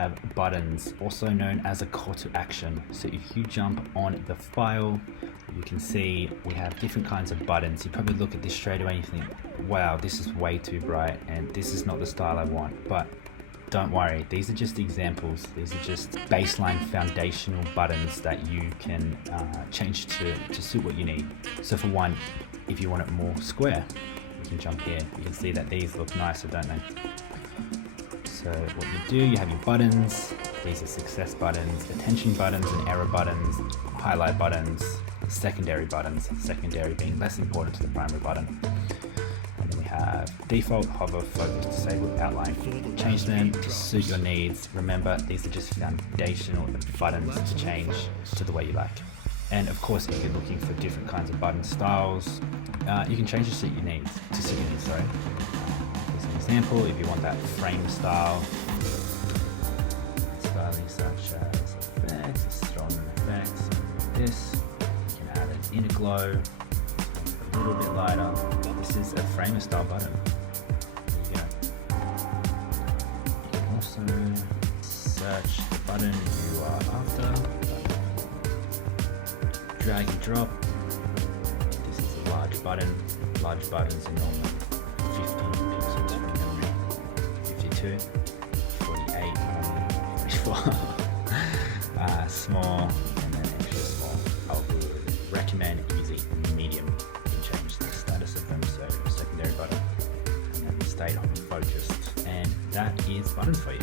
have buttons, also known as a call to action. So if you jump on the file, you can see we have different kinds of buttons. You probably look at this straight away and you think, wow, this is way too bright and this is not the style I want. But don't worry, these are just examples. These are just baseline foundational buttons that you can change to suit what you need. So for one, if you want it more square, you can jump here. You can see that these look nicer, don't they? So what you do, you have your buttons. These are success buttons, attention buttons and error buttons, highlight buttons, secondary buttons, secondary being less important to the primary button. And then we have default, hover, focus, disable, outline. Change them to suit your needs. Remember, these are just foundational buttons to change to the way you like. And of course, if you're looking for different kinds of button styles, you can change to suit your needs, sorry. Here's an example, if you want that frame style, styling such as effects, strong effects, like this. You can add an inner glow, a little bit lighter. This is a framer style button. There you go. You can also search the button you are after. Drag and drop. This is a large button. Large buttons are normally 50 pixels from memory. 52, 48, 44. Small and then extra small. I would recommend using medium. You can change the status of them, so secondary button and then stay on focused. And that is buttons for you.